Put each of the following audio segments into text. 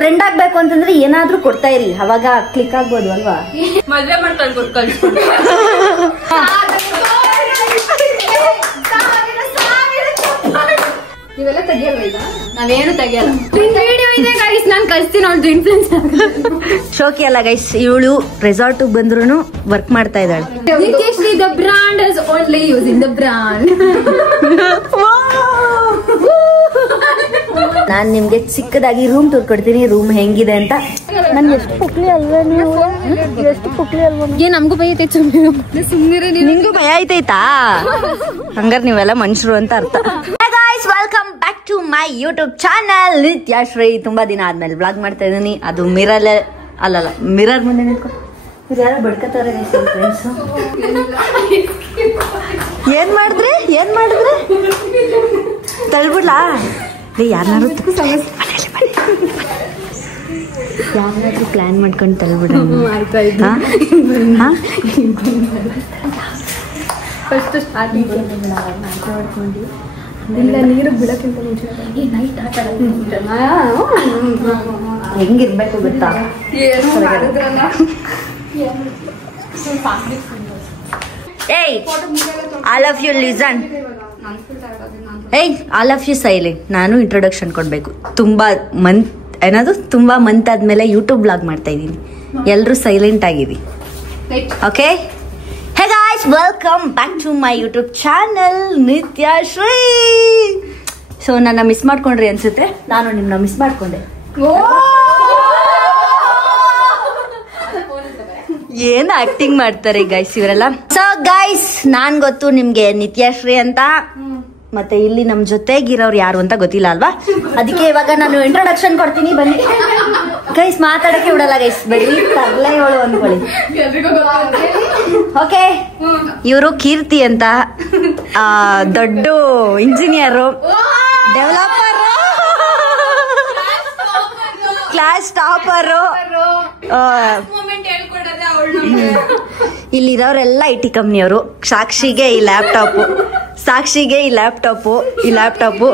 Friend ಆಗ್ಬೇಕು ಅಂತಂದ್ರೆ ಏನಾದ್ರೂ ಕೊಡ್ತಾ ಇರಿ, ಅವಾಗ ಕ್ಲಿಕ್ ಆಗ್ಬೋದು ಅಲ್ವಾ. ಮದ್ವೆ ಮಾಡ್ಕೊಂಡು ಕಳ್ಸ್ಕೊಂಡು ನೀವೆಲ್ಲ ತೆಗಿಯಲ್ವ ಈಗ? ನಾವೇನು ತೆಗಿಯಲ್ಲ. ವಿಡಿಯೋ ಇದೆ ಗೈಸ್, ನಾನು ಕಳಿಸ್ತೀನಿ ಅವ್ರದ್ದು ಇನ್ಫ್ಲುಯೆನ್ಸ್. ಶೋಕಿ ಅಲ್ಲ ಗೈಸ್, ಇವಳು ರೆಸಾರ್ಟ್ ಬಂದ್ರು ವರ್ಕ್ ಮಾಡ್ತಾ ಇದ್ದಾಳೆ. Nithyashree the brand is only using the brand. ನಾನ್ ನಿಮ್ಗೆ ಚಿಕ್ಕದಾಗಿ ರೂಮ್ ಟೂರ್ ಕೊಡ್ತೀನಿ, ರೂಮ್ ಹೆಂಗಿದೆ ಅಂತ. ನನ್ಗೆ ಎಷ್ಟು ಪುಕ್ಲಿ ಅಲ್ವಾ ನೀವು, ಎಷ್ಟು ಪುಕ್ಲಿ ಅಲ್ವಾ. ನಮಗೂ ಭಯ ಐತೆ, ಸುಮ್ಮನೆ ನಿಂಗೂ ಭಯ ಐತೈತಾ? ಹಂಗಾರ ನೀವೆಲ್ಲ ಮನುಷ್ಯರು ಅಂತ ಅರ್ಥ. Welcome back to my YouTube channel Nithyashree. ತುಂಬಾ ದಿನ ಆದ್ಮೇಲೆ ವ್ಲಾಗ್ ಮಾಡ್ತಾ ಇದೀನಿ. ಅದು ಮಿರರ್ ಮುಂದೆ ನಿಂತ್ಕೊ. ಯಾರು ಬಡ್ಕತಾರೆ ಫ್ರೆಂಡ್ಸ್. ಏನ್ ಮಾಡಿದ್ರಿ ತಳ್ಬಿಡ್ಲಾ? ಯಾರನ್ನಾರು ಪ್ಲಾನ್ ಮಾಡ್ಕೊಂಡು ತಳ್ಬಿಡ. ಫಸ್ಟ್ ಸ್ಟಾರ್ಟಿಂಗ್ ಇಲ್ಲ, ನೀರು ಬಿಡಕ್ಕಿಂತ ಮುಂಚೆ ಹೆಂಗಿರ್ಬೇಕು ಗೊತ್ತಾ? ಏಯ್ ಆಲ್ ಆಫ್ ಯು ಲಿಸನ್. ಏಯ್ ಆಲ್ ಆಫ್ ಯು ಸೈಲೆಂಟ್. ನಾನು ಇಂಟ್ರೊಡಕ್ಷನ್ ಕೊಡ್ಬೇಕು. ತುಂಬಾ ಮಂತ್ ಆದ್ಮೇಲೆ ಯೂಟ್ಯೂಬ್ ಬ್ಲಾಗ್ ಮಾಡ್ತಾ ಇದೀನಿ. ಎಲ್ರು ಸೈಲೆಂಟ್ ಆಗಿರಿ, okay? Hey guys, welcome back to my YouTube channel Nithyashree. So ನನ್ನ ಮಿಸ್ ಮಾಡ್ಕೊಂಡ್ರಿ ಅನ್ಸುತ್ತೆ, ನಾನು ನಿಮ್ನ ಮಿಸ್ ಮಾಡ್ಕೊಂಡೆ. ಏನ್ ಆಕ್ಟಿಂಗ್ ಮಾಡ್ತಾರೆ ಗೈಸ್ ಇವರೆಲ್ಲ. ಸೊ ಗೈಸ್, ನಾನ್ ಗೊತ್ತು ನಿಮ್ಗೆ ನಿತ್ಯಶ್ರೀ ಅಂತ, ಮತ್ತೆ ಇಲ್ಲಿ ನಮ್ ಜೊತೆಗಿರೋರು ಯಾರು ಅಂತ ಗೊತ್ತಿಲ್ಲ ಅಲ್ವಾ. ಅದಕ್ಕೆ ಇವಾಗ ನಾನು ಇಂಟ್ರೊಡಕ್ಷನ್ ಕೊಡ್ತೀನಿ, ಬನ್ನಿ ಗೈಸ್. ಮಾತಾಡಕ್ಕೆ ಬಿಡಲ್ಲ ಗೈಸ್, ಬರೀ ತರ್ಲೆಗಳು ಅನ್ಕೊಳ್ಳಿ, ಓಕೆ? ಇವರು ಕೀರ್ತಿ ಅಂತ, ದೊಡ್ಡ ಇಂಜಿನಿಯರು, ಡೆವಲಪರ್, ಕ್ಲಾಸ್ ಟಾಪರು. ಇಲ್ಲಿರೋರೆಲ್ಲ IT ಕಂಪ್ನಿಯವರು. ಸಾಕ್ಷಿಗೆ ಈ ಲ್ಯಾಪ್ಟಾಪು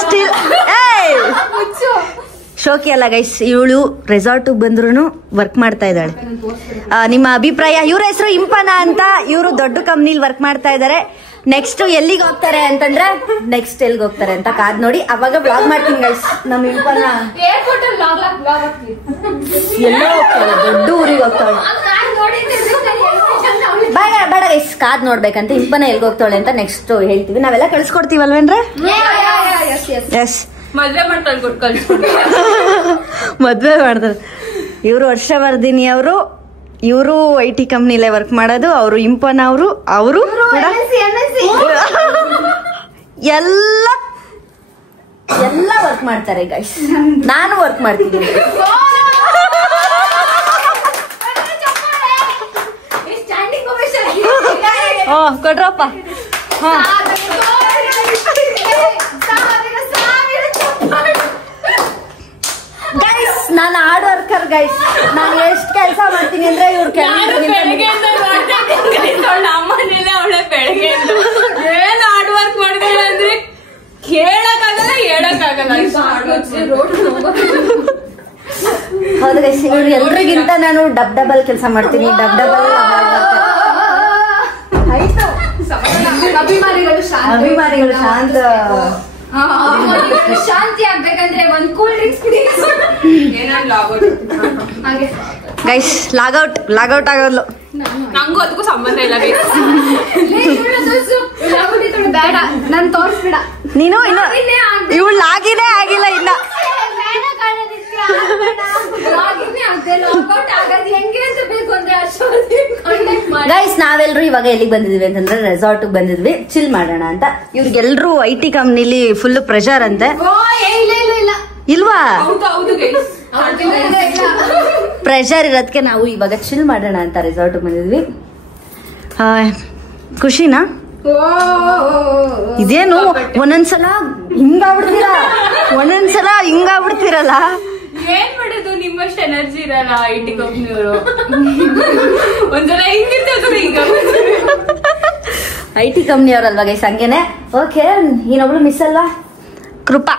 ಸ್ಟಿಲ್. ಶೋಕಿ ಅಲ್ಲ ಗೈಸ್, ಇವಳು ರೆಸಾರ್ಟ್ ಬಂದ್ರು ವರ್ಕ್ ಮಾಡ್ತಾ ಇದ್ದಾಳೆ. ನಿಮ್ಮ ಅಭಿಪ್ರಾಯ? ಇವ್ರ ಹೆಸರು ಇಂಪನ ಅಂತ. ಇವರು ದೊಡ್ಡ ಕಂಪ್ನಿಲಿ ವರ್ಕ್ ಮಾಡ್ತಾ ಇದಾರೆ. ನೆಕ್ಸ್ಟ್ ಎಲ್ಲಿಗೆ ಹೋಗ್ತಾರೆ ಅಂತಂದ್ರೆ, ನೆಕ್ಸ್ಟ್ ಎಲ್ಲಿಗೆ ಹೋಗ್ತಾರೆ ಅಂತ ಕಾದ್ ನೋಡಿ, ಅವಾಗ ಬ್ಲಾಗ್ ಮಾಡ್ತೀನಿ ಗೈಸ್. ನಮ್ ಇಂಪನ ಎಲ್ಲೋ ಹೋಗ್ತಾಳೆ, ದೊಡ್ಡ ಊರಿಗೆ ಹೋಗ್ತಾಳೆ. ಬೇಡ ಗೈಸ್, ಕಾದ್ ನೋಡ್ಬೇಕಂತ. ಇಂಪನ ಎಲ್ಗ ಹೋಗ್ತಾಳೆ ಅಂತ ನೆಕ್ಸ್ಟ್ ಹೇಳ್ತೀವಿ. ನಾವೆಲ್ಲ ಕಳ್ಸ್ಕೊಡ್ತೀವಲ್ವೇನ್ರೆ? ಎಸ್, ಮದ್ವೆ ಮಾಡ್ಕೊಂಡು ಕಳ್ಸ್ಕೊಂಡು ಮದ್ವೆ ಮಾಡ್ತಾರೆ. ಇವರು ವರ್ಷವರ್ಧಿನಿ ಅವರು, ಇವರು IT ಕಂಪ್ನಿಲೇ ವರ್ಕ್ ಮಾಡೋದು. ಅವರು ಇಂಪನ ಅವರು ಎಲ್ಲ ವರ್ಕ್ ಮಾಡ್ತಾರೆ ಗೈಸ್. ನಾನು ವರ್ಕ್ ಮಾಡ್ತೀನಿ. ಕೊಡ್ರಪ್ಪ. ಗೈಸ್, ನಾನು ಹಾರ್ಡ್ ವರ್ಕರ್ ಗೈಸ್. ನಾನು ಎಷ್ಟು ಕೆಲಸ ಮಾಡ್ತೀನಿ ಅಂದ್ರೆ ಇವ್ರು ಅಮ್ಮನೇಲೆ ಅವಳೆ ಬೆಳಗ್ಗೆಯಿಂದ ಏನ್ ಹಾರ್ಡ್ ವರ್ಕ್ ಮಾಡ್ತಾರೆ ಅಂದ್ರೆ ಕೇಳಕ್ಕಾಗಲ್ಲ, ಹೇಳಕ್ಕಾಗಲ್ಲ. ಹೌದು ಗೈಸ್, ಇವ್ರು ಎಲ್ರಿಗಿಂತ ನಾನು ಡಬಲ್ ಕೆಲಸ ಮಾಡ್ತೀನಿ. ಡಬಲ್ ಅಭಿಮಾನಿಗಳು ಶಾಂತ. ಶಾಂತಿ ಆಗ್ಬೇಕಂದ್ರೆ ಒಂದ್ ಕೂಲ್ ಡ್ರಿಂಕ್ಸ್ ಕುಡಿ. ಗೈಸ್, ಲಾಗೌಟ್ ಆಗೋದ್ಲು. ನಂಗೂ ಅದಕ್ಕೂ ಸಂಬಂಧ ಇಲ್ಲ. ಬೇಡ, ನನ್ ತೋರ್ಸ್ಬಿಡ. ನೀನು ಇವಳು ಲಾಗಿನೇ ಆಗಿಲ್ಲ ಇನ್ನ. ಗೈಸ್, ನಾವೆಲ್ರು ಇವಾಗ ಎಲ್ಲಿಗೆ ಬಂದಿದ್ವಿ ಅಂತಂದ್ರೆ ರೆಸಾರ್ಟ್ ಬಂದಿದ್ವಿ, ಚಿಲ್ ಮಾಡೋಣ ಅಂತ. ಇವ್ರಿಗೆಲ್ರು IT ಕಂಪ್ನಿಲಿ ಫುಲ್ ಪ್ರೆಷರ್ ಅಂತೆ. ಇಲ್ವಾ? ಪ್ರೆಷರ್ ಇರೋದಕ್ಕೆ ನಾವು ಇವಾಗ ಚಿಲ್ ಮಾಡೋಣ ಅಂತ ರೆಸಾರ್ಟ್ ಬಂದಿದ್ವಿ. ಖುಷಿನಾ? ಇದೇನು ಒಂದೊಂದ್ಸಲ ಹಿಂಗಾಗ್ಬಿಡ್ತೀರಲ್ಲ. ಏನ್ ಮಾಡೋದು, ನಿಮ್ಮಷ್ಟು ಎನರ್ಜಿ ಇರಲ್ಲ IT ಕಂಪ್ನಿಯವರು. ಒಂದ್ಸಲ ಹಿಂಗಿರ್ತದೆ, ಹಿಂಗ IT ಕಂಪ್ನಿಯವರಲ್ವಾ ಗೈಸ್, ಹಂಗೇನೆ. ಓಕೆ, ಇನ್ನೊಬ್ಳು ಮಿಸ್ ಅಲ್ವಾ? ಕೃಪಾ.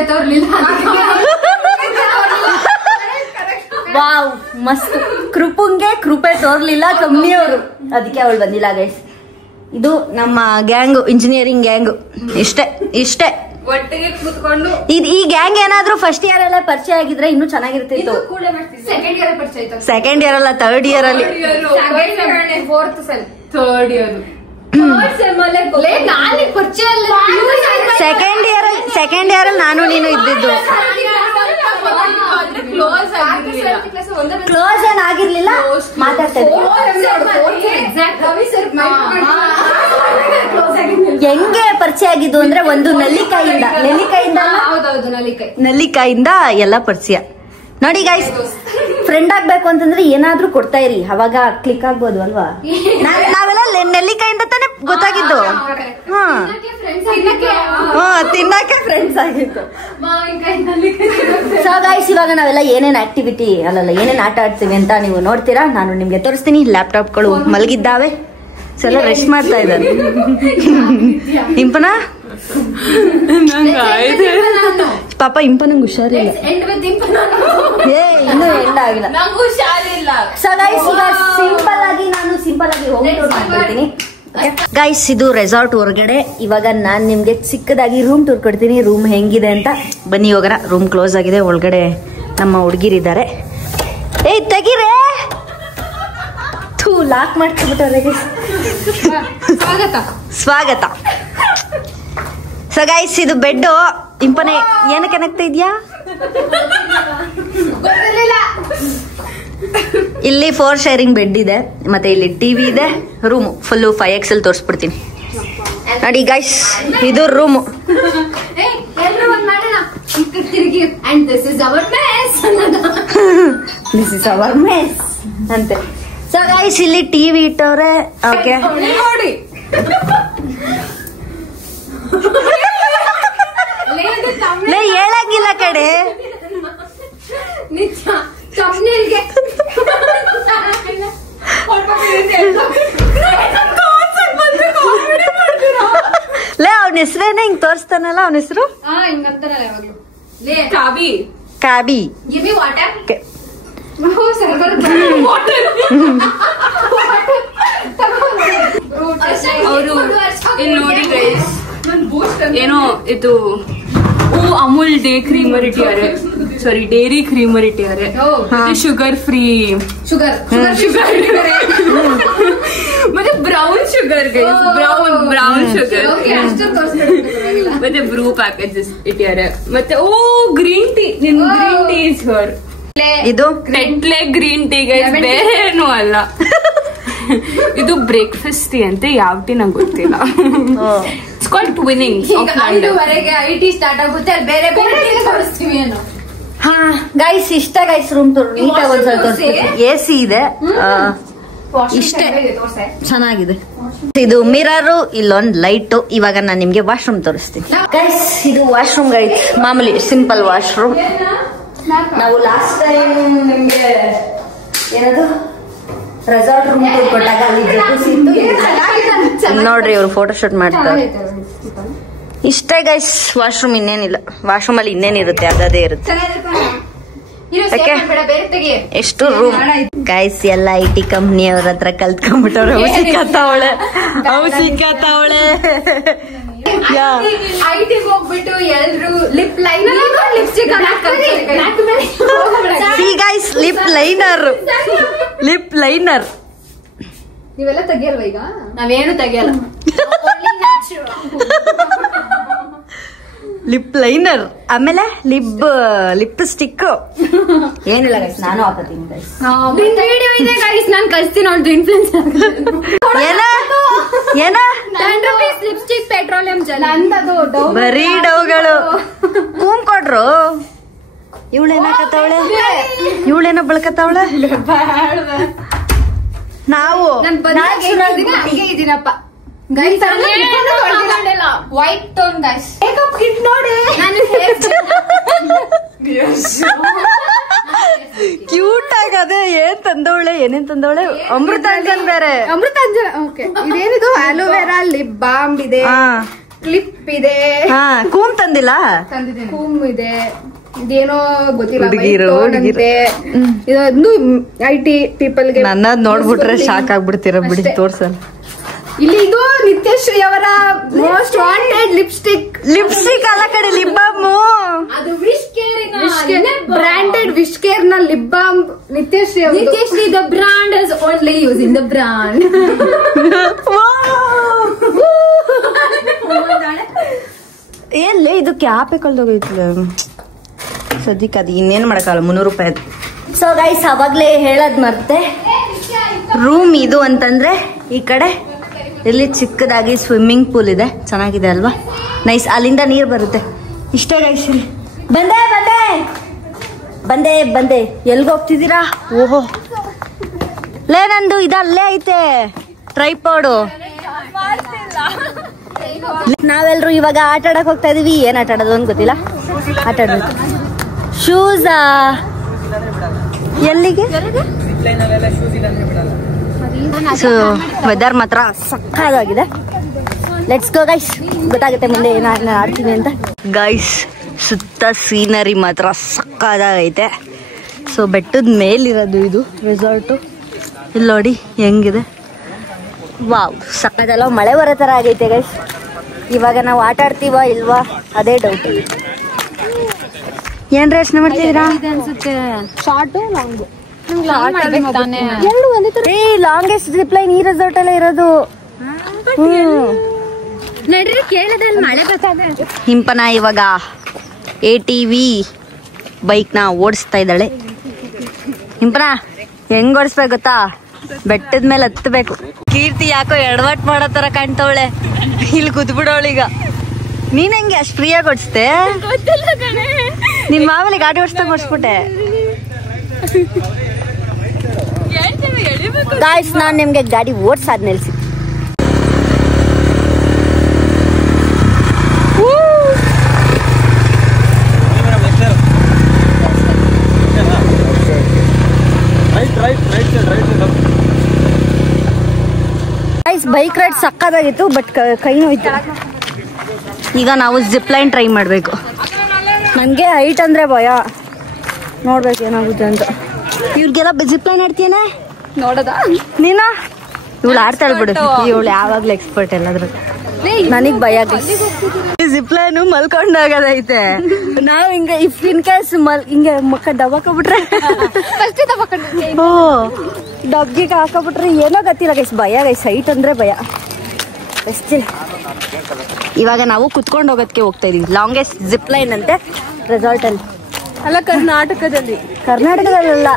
ಕೃಪೆ ತೋರ್ಲಿಲ್ಲ. ವಾವ್ ಮಸ್ತ್. ಕೃಪಂಗೆ ಕೃಪೆ ತೋರ್ಲಿಲ್ಲ ಕಂಪ್ನಿಯವರು, ಅದಕ್ಕೆ ಅವಳು ಬಂದಿಲ್ಲ ಗೈಸ್. ಇದು ನಮ್ಮ ಗ್ಯಾಂಗು, ಇಂಜಿನಿಯರಿಂಗ್ ಗ್ಯಾಂಗು. ಇಷ್ಟೇ ಒಟ್ಟಿಗೆ ಕೂತ್ಕೊಂಡು ಈ ಗ್ಯಾಂಗ್ ಏನಾದ್ರೂ ಫಸ್ಟ್ ಇಯರ್ ಎಲ್ಲ ಪರಿಚಯ ಆಗಿದ್ರೆ ಇನ್ನೂ ಚೆನ್ನಾಗಿರ್ತಿತ್ತು. ಸೆಕೆಂಡ್ ಇಯರ್ ಪರಿಚಯ ಆಯ್ತು. ಸೆಕೆಂಡ್ ಇಯರ್ ಅಲ್ಲ, ಥರ್ಡ್ ಇಯರ್ ಅಲ್ಲಿ. ಫೋರ್ತ್ ಸೆಲ್, ಥರ್ಡ್ ಇಯರ್ ನಾನು ಪರಿಚಯ ಅಲ್ಲ. ಸೆಕೆಂಡ್ ಇಯರ್ ಅಲ್ಲಿ ನಾನು ನೀನು ಇದ್ದಿದ್ದು. ಕ್ಲೋಸ್ ಏನ್ ಆಗಿರ್ಲಿಲ್ಲ, ಮಾತಾಡ್ತಾ ಇದ್ವಿ. ಹೆಂಗೆ ಪರಿಚಯ ಆಗಿದ್ದು ಅಂದ್ರೆ ಒಂದು ನೆಲ್ಲಿಕಾಯಿಂದ ಎಲ್ಲ ಪರಿಚಯ. ನೋಡಿ ಗೈಸ್, ಫ್ರೆಂಡ್ ಆಗ್ಬೇಕು ಅಂತಂದ್ರೆ ಏನಾದ್ರೂ ಕೊಡ್ತಾ ಇರಿ, ಅವಾಗ ಕ್ಲಿಕ್ ಆಗ್ಬೋದು ಅಲ್ವಾ. ನಾವೆಲ್ಲ ನೆಲ್ಲಿಕಾಯಿಂದ ತಾನೇ ಗೊತ್ತಾಗಿದ್ದು. ತಿನ್ನಕ್ಕೆ ಫ್ರೆಂಡ್ಸ್ ಆಗಿತ್ತು. ಸೊ ಗೈಸ್, ಇವಾಗ ನಾವೆಲ್ಲ ಏನೇನ್ ಆಕ್ಟಿವಿಟಿ ಏನೇನ್ ಆಟ ಆಡ್ತೀವಿ ಅಂತ ನೀವು ನೋಡ್ತೀರಾ. ನಾನು ನಿಮ್ಗೆ ತೋರಿಸ್ತೀನಿ. ಲ್ಯಾಪ್ಟಾಪ್ಗಳು ಮಲಗಿದ್ದಾವೆ, ಎಲ್ಲ ರೆಸ್ಟ್ ಮಾಡ್ತಾ ಇದ್ದಾರೆ. ಇಂಪನ ಪಾಪ ಇಂಪನಂಗ್ ಹುಷಾರಿಲ್ಲ. ಇನ್ನೂ ಎಂಡ್ ಆಗಿಲ್ಲ. ಸೊ ಗೈಸ್, ಈಗ ಸಿಂಪಲ್ ಆಗಿ ಹೋಮ್ ಟೂರ್ ಮಾಡ್ಬಿಡ್ತೀನಿ. ಗೈಸ್, ಇದು ರೆಸಾರ್ಟ್ ಹೊರಗಡೆ. ಇವಾಗ ನಾನ್ ನಿಮ್ಗೆ ಚಿಕ್ಕದಾಗಿ ರೂಮ್ ಟೂರ್ ಕೊಡ್ತೀನಿ, ರೂಮ್ ಹೆಂಗಿದೆ ಅಂತ. ಬನ್ನಿ ಹೋಗೋಣ. ರೂಮ್ ಕ್ಲೋಸ್ ಆಗಿದೆ, ಒಳಗಡೆ ನಮ್ಮ ಹುಡುಗಿರಿದ್ದಾರೆ. ಏಯ್ ತೆಗೀರೇ, ಲಾಕ್ ಮಾಡ್ಕೊಂಡ್ಬಿಟ್ಟವ್ರೆ. ಸ್ವಾಗತ. ಸೊ ಗೈಸ್, ಇದು ಬೆಡ್. ಇಂಪನೆ ಏನಕ್ಕೆ ನಗ್ತಾ ಇದ್ಯಾ? ಇಲ್ಲಿ 4 ಶೇರಿಂಗ್ ಬೆಡ್ ಇದೆ, ಮತ್ತೆ ಇಲ್ಲಿ ಟಿವಿ ಇದೆ. ರೂಮ್ ಫುಲ್ 5XL ತೋರಿಸ್ಬಿಡ್ತೀನಿ ನೋಡಿ ಗೈಸ್. ಇದು room. This is our mess ಅಂತೆ. ಸೊ ಗೈಸ್, ಇಲ್ಲಿ ಟಿವಿ ಇಟ್ಟವ್ರೆ. ಓಕೆ ನೋಡಿ, ಹೇಳಂಗಿಲ್ಲ ಕಡೆ. ಅವನ ಹೆಸರೇನೆ ಹಿಂಗ್ ತೋರಿಸ್ತಾನಲ್ಲ, ಅವನ ಹೆಸರು ಕಾಬಿ. ಅವರು ಇಲ್ಲಿ ನೋಡಿ ಗೈಸ್, ಏನೋ ಇದು ಅಮೂಲ್ ಕ್ರೀಮರ್ ಇಟ್ಟಿದ್ದಾರೆ. ಸಾರಿ, ಡೇರಿ ಕ್ರೀಮರ್ ಇಟ್ಟಿದ್ದಾರೆ. ಶುಗರ್ ಫ್ರೀ, ಶುಗರ್ ಮತ್ತೆ brown sugar guys, brown sugar ಮತ್ತೆ ಬ್ರೂ ಪ್ಯಾಕೇಜಸ್ ಇಟ್ಟಿದ್ದಾರೆ. ಮತ್ತೆ green tea, green tea is here. ಇದು ಟೆಟ್ಲೆ ಗ್ರೀನ್ ಟೀ ಗೈಸ್, ಬೇರೇನು ಅಲ್ಲ. ಇದು ಬ್ರೇಕ್ಫಾಸ್ಟ್ ಟೀ ಅಂತೆ, ಯಾವ ಟೀ ನಂಗೆ ಗೊತ್ತಿಲ್ಲ. It's called Twinings. 5:00ವರೆಗೆ IT ಸ್ಟಾರ್ಟ್ ಆಗುತ್ತೆ, ಅಲ್ಲಿ ಬೇರೆ ಬೇರೆ ತೋರಿಸ್ತೀವಿ ಅನ್ನೋ. ಹಾ ಗೈಸ್, ಇಷ್ಟ ಗೈಸ್ ರೂಮ್ ಟೂರ್. ನೀಟಾಗಿ ಒಂದ್ಸಲ ತೋರಿಸ್ತೀನಿ. AC ಇದೆ, ಇಷ್ಟೇ ಚೆನ್ನಾಗಿದೆ. ಇದು ಮಿರರ್, ಇಲ್ಲೊಂದು ಲೈಟ್. ಇವಾಗ ನಾನು ನಿಮ್ಗೆ ವಾಶ್ರೂಮ್ ತೋರಿಸ್ತೀನಿ ಗೈಸ್. ಇದು ವಾಶ್ರೂಮ್ ಗೈಸ್, ಮಾಮೂಲಿ ಸಿಂಪಲ್ ವಾಶ್ರೂಮ್. ನಾವು ಲಾಸ್ಟ್ ಟೈಮ್ ನಿಮ್ಗೆ ಏನದು ರೆಸಾರ್ಟ್ ರೂಮ್ ಟೂರ್ ಕೊಟ್ಟಾಗ ಅಲ್ಲಿ ನೋಡ್ರಿ, ಇವ್ರು ಫೋಟೋ ಶೂಟ್ ಮಾಡ್ತಾರೆ. ಇಷ್ಟೇ ಗೈಸ್ ವಾಶ್ರೂಮ್, ಇನ್ನೇನಿಲ್ಲ. ವಾಶ್ರೂಮ್ ಅಲ್ಲಿ ಇನ್ನೇನಿರುತ್ತೆ, ಅದೇ ಇರುತ್ತೆ. ಎಷ್ಟು ರೂಮ್ ಗೈಸ್, ಎಲ್ಲ IT ಕಂಪ್ನಿ ಅವ್ರ ಹತ್ರ ಕಲ್ತ್ಕೊಂಡ್ಬಿಟ್ಟವ್ರೆ. ಸಿಕ್ಕತ್ತವಳೆ ಐಟಿಗೆ ಹೋಗ್ಬಿಟ್ಟು ಎಲ್ರು lip liner, lipstick lip liner ನೀವೆಲ್ಲ ತೆಗಿಯಲ್ವ? ಈಗ ನಾವೇನು ತೆಗಿಯಲ್ಲ. ಲಿಪ್ ಲೈನರ್, ಆಮೇಲೆ ಲಿಪ್ಸ್ಟಿಕ್ ಏನಿಲ್ಲ ಗೈಸ್, ನಾನು ಹಾಕತ್ತೀನಿ ಗೈಸ್. ವಿಡಿಯೋ ಇದೆ ಗೈಸ್, ನಾನು ಕಳಿಸ್ತೀನಿ. ಅವ್ರದ್ದು ಇನ್ಫ್ಲುಯೆನ್ಸ್ ಏನ ₹10 ಲಿಪ್ಸ್ಟಿಕ್, ಪೆಟ್ರೋಲಿಯಂ ಜೆಲ್, ನಂದದು ಬರೀ ಡವ್ಗಳು. ಕೂಮ್ ಕೊಡ್ರು. ಇವಳೇನ ಬಳಕತ್ತವಳೆ. ನಾವು ಇದೀನಪ್ಪ guys. White tone guys, makeup kit ನೋಡಿ. ಕ್ಯೂಟ್ ಆಗದೆ. ಏನೇನ್ ತಂದವಳೆ? ಅಮೃತಾಂಜನ್ ಬೇರೆ. ಅಮೃತಾಂಜನ್. ಓಕೆ, ಇದೇನಿದು? ಅಲೋವೆರಾ ಲಿಪ್ ಬಾಮ್ ಇದೆ, ಕ್ಲಿಪ್ ಇದೆ, ಹಾ ಕೂಮ್ ತಂದಿಲ್ಲ. ಕೂಮ್ ಇದೆ, ಇದೇನೋ ಗೊತ್ತಿಲ್ಲ. ಹುಡುಗಿರು. ಇದೊಂದು IT ಪೀಪಲ್ಗೆ. ನನ್ನ ನೋಡ್ಬಿಟ್ರೆ ಶಾಕ್ ಆಗ್ಬಿಡ್ತೀರ ಬಿಡಿ, ತೋರ್ಸಲ್ಲ. ಇಲ್ಲಿ ಇದು ನಿತ್ಯಶ್ರೀ ಅವರ ಮೋಸ್ಟ್ ವಾಂಟೆಡ್ ಲಿಪ್ಸ್ಟಿಕ್ ಅಲ್ಲ ಕಡೆ ಲಿಪ್ ಬಾಮ್. ಅದು ಬ್ರಾಂಡೆಡ್ ವಿಶ್ ಕೇರ್ ನ lip balm Nithyashree. Nithyashree the brand is only using the brand. ಎಲ್ಲಿ ಇದು ಕ್ಯಾಪೆ ಕಳ್ದೋಗೈತಿಲ್ಲ ಸದ್ಯಕ್ಕೆ. ಅದು ಇನ್ನೇನು ಮಾಡಕ್ಕಾಗಲ್ಲ, 300 ರೂಪಾಯಿ. ಸೊ ಗೈಸ್ ಅವಾಗ್ಲೇ ಹೇಳದ್ ಮತ್ತೆ, ರೂಮ್ ಇದು ಅಂತಂದ್ರೆ ಈ ಕಡೆ ಇಲ್ಲಿ ಚಿಕ್ಕದಾಗಿ ಸ್ವಿಮ್ಮಿಂಗ್ ಪೂಲ್ ಇದೆ, ಚೆನ್ನಾಗಿದೆ ಅಲ್ವಾ, ನೈಸ್. ಅಲ್ಲಿಂದ ನೀರು ಬರುತ್ತೆ ಇಷ್ಟೇ ಗೈಸ್. ಬಂದೆ ಎಲ್ಗೆ ಹೋಗ್ತಿದ್ದೀರಾ? ಓಹೋ ಲೇ, ನಂದು ಇದಲ್ಲೇ ಐತೆ ಟ್ರೈಪಾಡು. ನಾವೆಲ್ರು ಇವಾಗ ಆಟ ಆಡಕ್ ಹೋಗ್ತಾ ಇದೀವಿ. ಏನ್ ಆಟ ಆಡೋದು ಅಂತ ಗೊತ್ತಿಲ್ಲ, ಆಟ ಆಡ್ಬೇಕು. ಶೂಸಾ ಎಲ್ಲಿಗೆ? ಸೊ ವೆದರ್ ಮಾತ್ರ ಸಕ್ಕತ್ತಾಗಿದೆ. ಲೆಟ್ಸ್ ಗೋ ಗೈಸ್, ಗೊತ್ತಾಗುತ್ತೆ ಮುಂದೆ ಏನ ಆಡ್ತೀವಿ ಅಂತ. ಗೈಸ್ ಸುತ್ತ ಸೀನರಿ ಮಾತ್ರ ಸಕ್ಕತ್ತಾಗೈತೆ. ಸೊ ಬೆಟ್ಟದ ಮೇಲಿರೋದು ಇದು ರೆಸಾರ್ಟು. ಇಲ್ಲಿ ನೋಡಿ ಹೆಂಗಿದೆ, ವಾವ್ ಸಕ್ಕತ್ತಲ್ಲ. ಮಳೆ ಬರೋ ಥರ ಆಗೈತೆ ಗೈಸ್. ಇವಾಗ ನಾವು ಆಟ ಆಡ್ತೀವ ಇಲ್ವಾ ಅದೇ ಡೌಟ್. ಏನ್ ಯೋಚನೆ ಮಾಡ್ತಿದ್ದೀರಾ? Short long longest zip line ಈ ರೆಸಾರ್ಟ್ ಅಲ್ಲೇ ಇರೋದು. ನಡ್ರಿ ಕೇಳದಲ್ಲಿ ಮಳೆ ಬರ್ತಾನೆ. ಹಿಂಪನ ಇವಾಗ ATV ಬೈಕ್ ನ ಓಡಿಸ್ತಾ ಇದ್ದಾಳೆ. ಹಿಂಪನ ಹೆಂಗ್ ಓಡಿಸ್ಬೇಕು ಗೊತ್ತಾ? ಬೆಟ್ಟದ ಮೇಲೆ ಹತ್ತಬೇಕು. ಕೀರ್ತಿ ಯಾಕೋ ಎಡವಟ್ ಮಾಡೋ ತರ ಕಾಣ್ತವಳೆ. ಇಲ್ಲಿ ಕೂತ್ಬಿಡೋಳೀಗ. ನೀನ್ ಹೆಂಗೆ ಅಷ್ಟು ಫ್ರೀಯಾಗಿ ಓಡಿಸ್ತೆ? ನಿನ್ ಮಾಮೂಲಿ ಗಾಡಿ ಓಡಿಸ್ದಂಗ ಓಡಿಸ್ಬಿಟ್ಟೆ. ಗಾಯ್ಸ್ ನಾನ್ ನಿಮ್ಗೆ ಗಾಡಿ ಓಡಿಸಾದ್ಮೇಲೆ ಸಿಗ್ತೀನಿ. ಬೈಕ್ ರೈಡ್ ಸಕ್ಕದಾಗಿತ್ತು, ಬಟ್ ಕೈ ನೋಯ್ತು. ಈಗ ನಾವು ಜಿಪ್ ಲೈನ್ ಟ್ರೈ ಮಾಡಬೇಕು. ನನಗೆ ಹೈಟ್ ಅಂದ್ರೆ ಭಯ, ನೋಡ್ಬೇಕು ಏನಾಗುತ್ತೆ ಅಂತ. ಇವ್ರಿಗೆಲ್ಲ ಜಿಪ್ ಲೈನ್ ಆಡ್ತೀಯನ ನೋಡೋದಾ ನೀನ? ಇವಳು ಆಡ್ತಾಳೆ ಬಿಡು, ಇವಳು ಯಾವಾಗ್ಲೂ ಎಕ್ಸ್ಪರ್ಟ್ ಎಲ್ಲಾದ್ರು. ನನಗ್ ಭಯ. ಜಿಪ್ ಲೈನ್ ಮಲ್ಕೊಂಡಾಗದೈತೆ. ನಾವ್ ಹಿಂಗ ಇಫ್ ಇನ್ ಕೇಸ್ ಹಿಂಗೆ ಮಕ್ಕ ದಬಾಕೊಬಿಟ್ರೆ, ಓ ಡಬ್ಬಿಗೆ ಹಾಕೋಬಿಟ್ರೆ ಏನೋ ಗೊತ್ತಿಲ್ಲ ಗೈಸ್. ಭಯ ಗೈಸ್, ಹೈಟ್ ಅಂದ್ರೆ ಭಯ. ಇವಾಗ ನಾವು ಕುತ್ಕೊಂಡು ಹೋಗೋದಕ್ಕೆ ಹೋಗ್ತಾ ಇದೀವಿ. ಲಾಂಗೆಸ್ಟ್ ಜಿಪ್ ಲೈನ್ ಅಂತೆ ರೆಸಾರ್ಟ್ ಅಲ್ಲಿ. ಅಲ್ಲ ಕರ್ನಾಟಕದಲ್ಲಿ. ಕರ್ನಾಟಕದಲ್ಲ,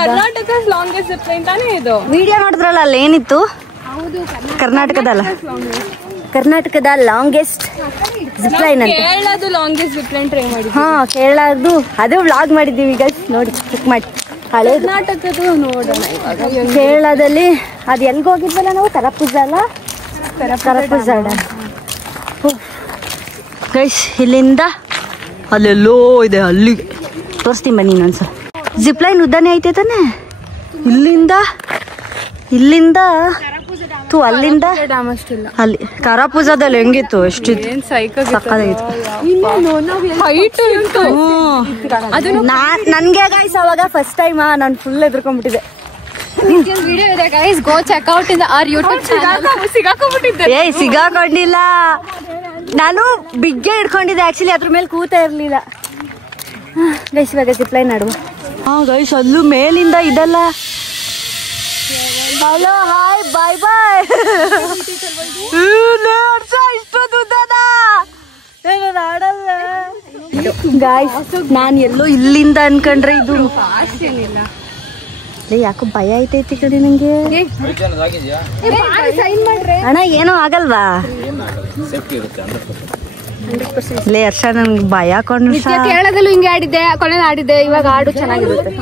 ಕರ್ನಾಟಕ ಲಾಂಗೆಸ್ಟ್ ಜಿಪ್ ಲೈನ್ ತಾನೇ ಇದು. ವಿಡಿಯೋ ನೋಡಿದ್ರಲ್ಲ ಅಲ್ಲಿ ಏನಿತ್ತು? ಕರ್ನಾಟಕದಲ್ಲ, ಕರ್ನಾಟಕದ ಲಾಂಗೆಸ್ಟ್ ಜಿಪ್ ಲೈನ್ ಅಂತ. ಕೇರಳದು ಲಾಂಗೆಸ್ಟ್ ಜಿಪ್ ಲೈನ್ ಟ್ರೈ ಮಾಡಿ. ಹಾ ಕೇರಳದು ಅದೇ ವ್ಲಾಗ್ ಮಾಡಿದೀವಿ ಈಗ ನೋಡಿ, ಚೆಕ್ ಮಾಡಿ. ಹಳೆ ಕರ್ನಾಟಕದ ನೋಡೋಣ ಇವಾಗ. ಕೇರಳದಲ್ಲಿ ಅದು ಎಲ್ಗೆ ಹೋಗಿದ್ವಲ್ಲ ನಾವು? ಕರಪುಜ ಅಲ್ಲ, ಕರಪುಜ ಗೈಸ್. ಇಲ್ಲಿಂದ ಅಲ್ಲೆಲ್ಲೋ ಇದೆ, ಅಲ್ಲಿಗೆ ತೋರಿಸ್ತೀನಿ ಬನ್ನಿ ಇನ್ನೊಂದ್ಸಲ. ಜಿಪ್ ಲೈನ್ ಉದ್ದಾನೆ ಐತೆ ತಾನೆ? ಇಲ್ಲಿಂದ ಅಲ್ಲಿಂದ ಅಲ್ಲಿ ಕರಾಪುಜದಲ್ಲಿ ಹೆಂಗಿತ್ತು, ಎಷ್ಟಿತ್ತು, ಸಕ್ಕತ್ತಾಗಿತ್ತು. ನನ್ಗೆ ಗೈಸ್ ಅವಾಗ ಫಸ್ಟ್ ಟೈಮ್ ನಾನು ಫುಲ್ ಎದ್ರಕೊಂಡ್ಬಿಟ್ಟಿದ್ದೆ. ವಿಡಿಯೋ ಇದೆ guys, go check out in our YouTube channel. ಸಿಗಾಕೊಂಡ್ಬಿಟ್ಟಿದ್ದೆ. ಸಿಗಾಕೊಂಡಿಲ್ಲ, ನಾನು ಬಿಗ್ಗೆ ಹಿಡ್ಕೊಂಡಿದ್ದೆ ಆಕ್ಚುಲಿ, ಅದ್ರ ಮೇಲೆ ಕೂತಾ ಇರ್ಲಿಲ್ಲ ಗೈಸ್. ಇವಾಗ ಜಿಪ್ ಲೈನ್ ಆಡುವ. ಹಾ ಗೈಸ್, ಅಲ್ಲೂ ಮೇಲಿಂದ ಇದಲ್ಲ. ಹಲೋ ಹಾಯ್ ಬಾಯ್ ಬಾಯ್. ಗಾಯ್ಸ್ ನಾನು ಎಲ್ಲೋ ಇಲ್ಲಿಂದ ಅನ್ಕೊಂಡ್ರೆ ಇದು ಯಾಕೋ ಭಯ ಐತೈತಿ ಕಡೆ ನಂಗೆ. ಅಣ್ಣ ಏನೋ ಆಗಲ್ವಾ? ಲೇ ಹರ್ಷ, ನನ್ಗೆ ಭಯ ಕೊಂಡು. ಕೇರಳದಲ್ಲೂ ಹಿಂಗೆ ಆಡಿದ್ದೆ, ಕೊನೆ ಆಡಿದ್ದೆ. ಇವಾಗ ಆಡು ಚೆನ್ನಾಗಿರುತ್ತೆ.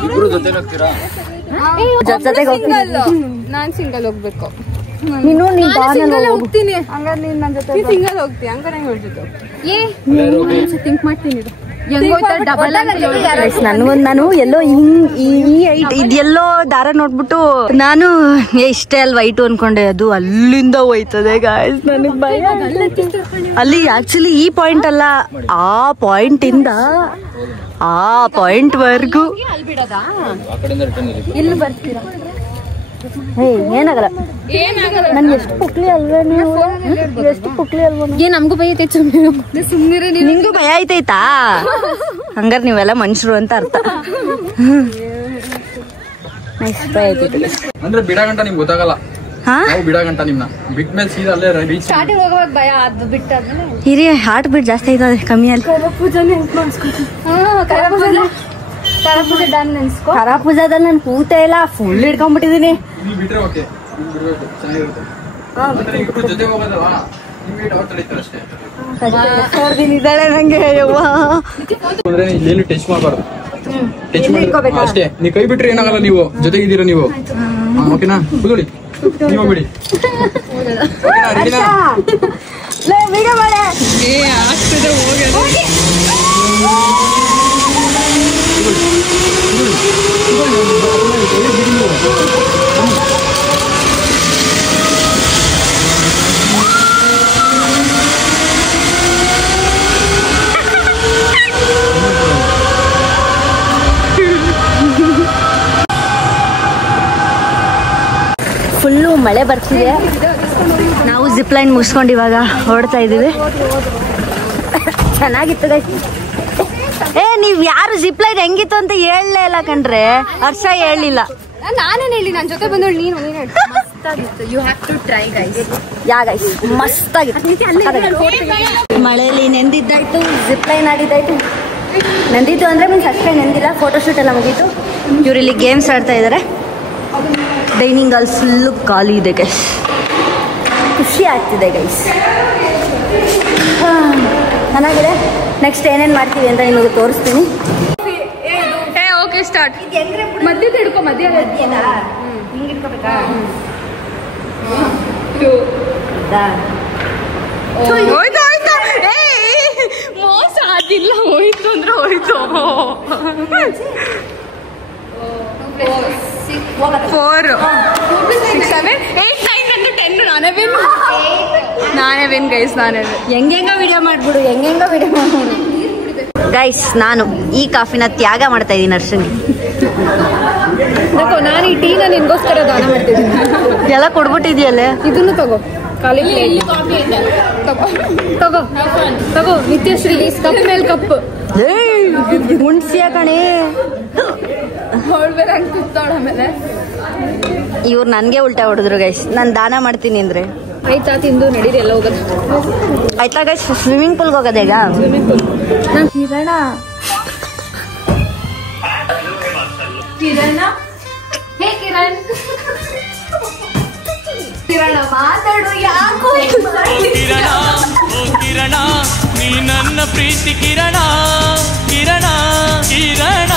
ಜೊತೆಗೆ ನಾನ್ ಸಿಂಗಲ್ ಹೋಗ್ಬೇಕು. ನೀನು ಹೋಗ್ತೀನಿ. ಹಂಗಾರೆ ನೀನ್ ನನ್ನ ಜೊತೆ ಸಿಂಗಲ್ ಹೋಗ್ತೀನಿ. ಹಂಗಾರೆ ಥಿಂಕ್ ಮಾಡ್ತೀನಿ. ನಾನು ಎಲ್ಲೋ ಇದೆಲ್ಲೋ ದಾರ ನೋಡ್ಬಿಟ್ಟು ನಾನು ಇಷ್ಟೇ ಅಲ್ವಾ ವೈಟು ಅನ್ಕೊಂಡೆ, ಅದು ಅಲ್ಲಿಂದ ಹೋಯ್ತದೆ ಗಾಯ್ಸ್. ನನಗೆ ಭಯ. ಅಲ್ಲಿ ಆಕ್ಚುಲಿ ಈ ಪಾಯಿಂಟ್ ಅಲ್ಲ, ಆ ಪಾಯಿಂಟ್ ಇಂದ ಆ ಪಾಯಿಂಟ್ ವರ್ಗೂ ಇಲ್ಲಿ ಬರ್ತೀರಾ? ಏನಾಗಲ್ಲ ನನ್ ಎಷ್ಟು ಪುಕ್ಲಿ ಅಲ್ವೇ ನೀವು, ಎಷ್ಟು ಪುಕ್ಲಿ ಅಲ್ವಾ? ನಮ್ಗೂ ಭಯ ಐತೆ, ಸುಮ್ಮನೆ ನಿಂಗೂ ಭಯ ಐತೈತಾ? ಹಂಗಾರ ನೀವೆಲ್ಲ ಮನುಷ್ಯರು ಅಂತ ಅರ್ಥ. ಅಂದ್ರೆ ಬಿಡಗಂಟ ನಿಮ್ಗೆ ಗೊತ್ತಾಗಲ್ಲ, ಬಿಡಗಂಟ ನಿಮ್ನ ಬಿಟ್ಮೇಲೆ ಸೀದಾ ಅಲ್ಲೇ ರೀಚ್. ಸ್ಟಾರ್ಟಿಂಗ್ ಹೋಗುವಾಗ ಭಯ, ಅದು ಬಿಟ್ಟಾದ್ಮೇಲೆ ಹಿರಿಯ ಹಾರ್ಟ್ ಬೀಟ್ ಜಾಸ್ತಿ ಐತದೆ ಕಮ್ಮಿ ಅಲ್ಲಿ. ಕರ ಪೂಜಾದಲ್ಲಿ ನಾನು ಕೂತೇ ಇಲ್ಲ, ಫುಲ್ ಹಿಡ್ಕೊಂಡ್ಬಿಟ್ಟಿದೀನಿ. ನೀವು ಬಿಟ್ರೆ ಓಕೆ, ನೀವು ಬಿಡ್ಬೇಕು, ಚೆನ್ನಾಗಿರುತ್ತೆ. ಅಂದ್ರೆ ಇಬ್ರು ಜೊತೆ ಹೋಗೋದಲ್ವಾ, ನಿಮ್ಗೆ ಡೌಟ್ ತಡೀತಾರೆ ಅಷ್ಟೇ. ಇದ್ದಾಳೆ ನಂಗೆ. ಅಂದ್ರೆ ಇಲ್ಲಿ ಟಚ್ ಮಾಡಬಾರ್ದು, ಟಚ್ ಮಾಡಿ ಅಷ್ಟೇ. ನೀವು ಕೈ ಬಿಟ್ರೆ ಏನಾಗಲ್ಲ, ನೀವು ಜೊತೆಗಿದ್ದೀರಾ ನೀವು. ಓಕೆನಾ? ಕೂತ್ಕೊಳ್ಳಿ, ನೀವು ಬಿಡಿ. ಫುಲ್ಲು ಮಳೆ ಬರ್ತಿದೆ. ನಾವು ಜಿಪ್ ಲೈನ್ ಮುಗಿಸ್ಕೊಂಡು ಇವಾಗ ಹೊರಡ್ತಾ ಇದೀವಿ. ಚೆನ್ನಾಗಿತ್ತು ಗೈಸ್. ನೀವ್ ಯಾರು ಜಿಪ್ ಲೈನ್ ಹೆಂಗಿತ್ತು ಅಂತ ಹೇಳಲೇ ಇಲ್ಲ ಕಣ್ರೆ. ಹರ್ಷ ಹೇಳಿಲ್ಲ, ನಾನೇನು ಹೇಳಿ, ನನ್ನ ಜೊತೆ ಬಂದೋಳು ನೀನು. ಮಸ್ತಾಗಿತ್ತು, you have to try guys. Yeah guys, ಮಸ್ತಾಗಿತ್ತು. ಮಳೆಯಲ್ಲಿ ನೆಂದಿದ್ದಾಯ್ತು, ಜಿಪ್ ಲೈನ್ ಆಡಿದ್ದಾಯ್ತು. ನೆಂದಿತ್ತು ಅಂದ್ರೆ ಮೀನ್ಸ್ ಅಷ್ಟೇ ನೆಂದಿಲ್ಲ, ಫೋಟೋಶೂಟ್ ಎಲ್ಲ ಮುಗೀತು. ಇವರಿಲ್ಲಿ ಗೇಮ್ಸ್ ಆಡ್ತಾ ಇದ್ದಾರೆ. ಡೈನಿಂಗ್ ಹಾಲ್ ಫುಲ್ಲು ಖಾಲಿ ಇದೆ ಗೈಸ್, ಖುಷಿ ಆಗ್ತಿದೆ ಗೈಸ್. ಚೆನ್ನಾಗಿದೆ. ನೆಕ್ಸ್ಟ್ ಏನೇನು ಮಾಡ್ತೀವಿ ಅಂತ ನಿಮಗೆ ತೋರಿಸ್ತೀನಿ. Okay start. ಮಧ್ಯ ಹಿಡ್ಕೊ, ಮಧ್ಯ ಹಿಂಗೆ ಇಟ್ಕೋಬೇಕಾ? ಮೋಸ ಆಗಿಲ್ಲ, ಹೋಯ್ತು ಅಂದ್ರೆ ಹೋಯ್ತು. 4 6 7 8 9 10 ನಾನೇ ವಿನ್ ಗೈಸ್. ಹೆಂಗೆಂಗ ವಿಡಿಯೋ ಮಾಡ್ಬಿಡು, ಹೆಂಗೆಂಗ ವಿಡಿಯೋ ಮಾಡ್ಬಿಡು ಗೈಸ್. ನಾನು ಈ ಕಾಫಿನ ತ್ಯಾಗ ಮಾಡ್ತಾ ಇದ್ದೀನಿ ಅರ್ಶನ್. ನಾನು ಈ ಟೀನ ನಿನ್ಗೋಸ್ಕರ ದಾನ ಮಾಡ್ತಿದ್ದೀನಿ. ಎಲ್ಲ ಕೊಡ್ಬಿಟ್ಟಿದ್ಯಲ್ಲೇ. ಇದನ್ನು ತಗೋ, ಖಾಲಿ ಪ್ಲೇಟ್ ತಗೋ ತಗೋ. ನಿತ್ಯಶ್ರೀ ಕಪ್ ಮೇಲೆ ಕಪ್ ಹುಣ್ಸಿಯ ಕಣೆ. ಆಮೇಲೆ ಇವ್ರು ನನ್ಗೆ ಉಲ್ಟಾ ಹೊಡೆದ್ರು ಗೈಸ್. ನಾನು ದಾನ ಮಾಡ್ತೀನಿ ಅಂದ್ರೆ ಆಯ್ತಾ, ತಿಂದು ನಡೀರಿ ಎಲ್ಲ ಹೋಗೋದು. ಆಯ್ತಾ ಗೈಸ್, ಸ್ವಿಮ್ಮಿಂಗ್ ಪೂಲ್ಗೆ ಹೋಗೋದ ಈಗ? ಕಿರಣ ಕಿರಣ, ಹೇ ಕಿರಣ್, ಕಿರಣ ಮಾತಾಡು. ಯಾಕೋ ಕಿರಣ, ಓ ಕಿರಣ, ನೀ ನನ್ನ ಪ್ರೀತಿ ಕಿರಣ, ಕಿರಣ ಕಿರಣ.